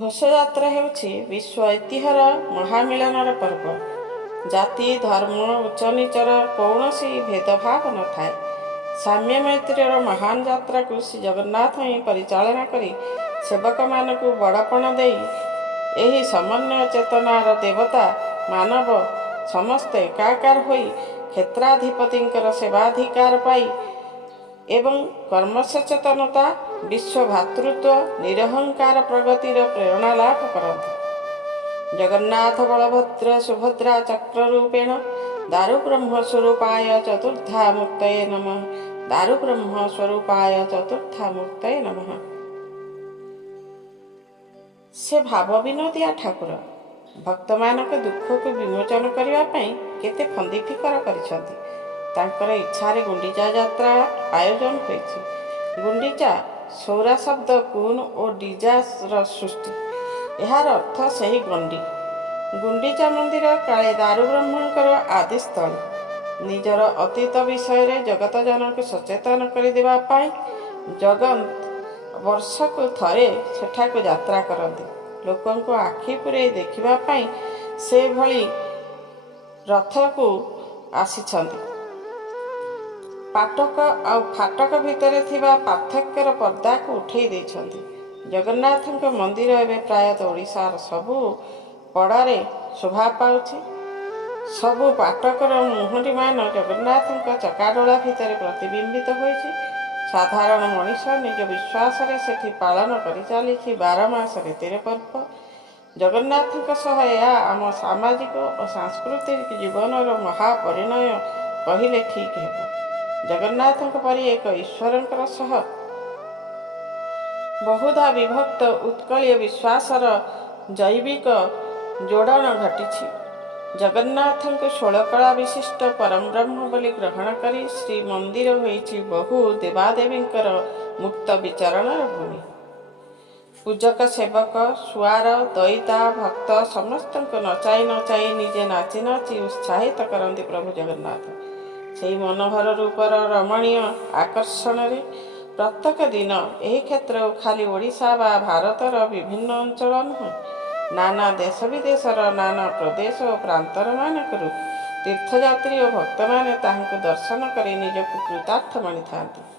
ଘୋଷଯାତ୍ରା ହେଉଛି ବିଶ୍ୱ ଐତିହ୍ୟର ମହାମିଳନର ପର୍ବ। ଜାତି, ଧର୍ମ, ଉଚ୍ଚନୀଚର କୌଣସି ଭେଦଭାବ ନଥାଏ। ସାମ୍ୟ ମୈତ୍ରୀର ମହାନ ଯାତ୍ରାକୁ ଶ୍ରୀ ଜଗନ୍ନାଥ ହିଁ ପରିଚାଳନା କରି ସେବକମାନଙ୍କୁ ବଡ଼ପଣ ଦେଇ ଏହି ସମନ୍ୱୟ ଚେତନାର ଦେବତା ମାନବ ସମସ୍ତେ ଏକାକାର ହୋଇ କ୍ଷେତ୍ରାଧିପତିଙ୍କର ସେବାଧିକାର ପାଇ ଏବଂ କର୍ମସଚେତନତା, ବିଶ୍ୱଭାତୃତ୍ୱ, ନିରହଙ୍କାର ପ୍ରଗତିର ପ୍ରେରଣା ଲାଭ କରନ୍ତି। ଜଗନ୍ନାଥ ବଳଭଦ୍ର ସୁଭଦ୍ରା ଚକ୍ରରୂପେଣ ଦାରୁବ୍ରହ୍ମ ସ୍ୱରୂପାୟ ଚତୁର୍ଦ୍ଧାମୂର୍ତ୍ତୟେ ନମଃ। ଦାରୁବ୍ରହ୍ମ ସ୍ୱରୂପାୟ ଚତୁର୍ଦ୍ଧାମୂର୍ତ୍ତୟେ ନମଃ। ସେ ଭାବ ବିନୋଦିଆ ଠାକୁର ଭକ୍ତମାନଙ୍କ ଦୁଃଖକୁ ବିମୋଚନ କରିବା ପାଇଁ କେତେ ଫନ୍ଦି ଫିକର କରିଛନ୍ତି। ତାଙ୍କର ଇଚ୍ଛାରେ ଗୁଣ୍ଡିଚା ଯାତ୍ରା ଆୟୋଜନ ହୋଇଛି। ଗୁଣ୍ଡିଚା ସୌରା ଶବ୍ଦ କୁନ୍ ଓ ଡିଜାର ସୃଷ୍ଟି। ଏହାର ଅର୍ଥ ସେହି ଗଣ୍ଡି। ଗୁଣ୍ଡିଚା ମନ୍ଦିର କାଳେ ଦାରୁବ୍ରହ୍ମଙ୍କର ଆଦିସ୍ଥଳୀ। ନିଜର ଅତୀତ ବିଷୟରେ ଜଗତଜନଙ୍କୁ ସଚେତନ କରିଦେବା ପାଇଁ ଜଗନ୍ନାଥ ବର୍ଷକୁ ଥରେ ସେଠାକୁ ଯାତ୍ରା କରନ୍ତି। ଲୋକଙ୍କୁ ଆଖି ପୂରେଇ ଦେଖିବା ପାଇଁ ସେଭଳି ରଥକୁ ଆସିଛନ୍ତି। ପାଟକ ଆଉ ଫାଟକ ଭିତରେ ଥିବା ପାର୍ଥକ୍ୟର ପର୍ଦ୍ଦାକୁ ଉଠେଇ ଦେଇଛନ୍ତି। ଜଗନ୍ନାଥଙ୍କ ମନ୍ଦିର ଏବେ ପ୍ରାୟତଃ ଓଡ଼ିଶାର ସବୁ ପଡ଼ାରେ ଶୋଭା ପାଉଛି। ସବୁ ପାଟକର ମୁହଁଟିମାନ ଜଗନ୍ନାଥଙ୍କ ଚକାଡୋଳା ଭିତରେ ପ୍ରତିବିମ୍ବିତ ହୋଇଛି। ସାଧାରଣ ମଣିଷ ନିଜ ବିଶ୍ୱାସରେ ସେଠି ପାଳନ କରିଚାଲିଛି 12 ମାସ ରୀତିର ପର୍ବ। ଜଗନ୍ନାଥଙ୍କ ସହ ଏହା ଆମ ସାମାଜିକ ଓ ସାଂସ୍କୃତିକ ଜୀବନର ମହାପରିଣୟ କହିଲେ ଠିକ୍ ହେବ। ଜଗନ୍ନାଥଙ୍କ ପରି ଏକ ଈଶ୍ୱରଙ୍କର ସହ ବହୁଧା ବିଭକ୍ତ ଉତ୍କଳୀୟ ବିଶ୍ୱାସର ଜୈବିକ ଯୋଡ଼ନ ଘଟିଛି। ଜଗନ୍ନାଥଙ୍କୁ 16 କଳା ବିଶିଷ୍ଟ ପରମବ୍ରହ୍ମ ବୋଲି ଗ୍ରହଣ କରି ଶ୍ରୀମନ୍ଦିର ହୋଇଛି ବହୁ ଦେବାଦେବୀଙ୍କର ମୁକ୍ତ ବିଚରଣର ଭୂମି। ପୂଜକ, ସେବକ, ସୁଆର, ଦଇତା, ଭକ୍ତ ସମସ୍ତଙ୍କୁ ନଚାଇ ନଚାଇ ନିଜେ ନାଚି ନାଚି ଉତ୍ସାହିତ କରନ୍ତି ପ୍ରଭୁ ଜଗନ୍ନାଥ। ସେହି ମନୋହର ରୂପର ରମଣୀୟ ଆକର୍ଷଣରେ ପ୍ରତ୍ୟେକ ଦିନ ଏହି କ୍ଷେତ୍ରକୁ ଖାଲି ଓଡ଼ିଶା ବା ଭାରତର ବିଭିନ୍ନ ଅଞ୍ଚଳ ନୁହେଁ, ନାନା ଦେଶ ବିଦେଶର ନାନା ପ୍ରଦେଶ ଓ ପ୍ରାନ୍ତରମାନଙ୍କରୁ ତୀର୍ଥଯାତ୍ରୀ ଓ ଭକ୍ତମାନେ ତାହାଙ୍କୁ ଦର୍ଶନ କରି ନିଜକୁ କୃତାର୍ଥ ମାନିଥାନ୍ତି।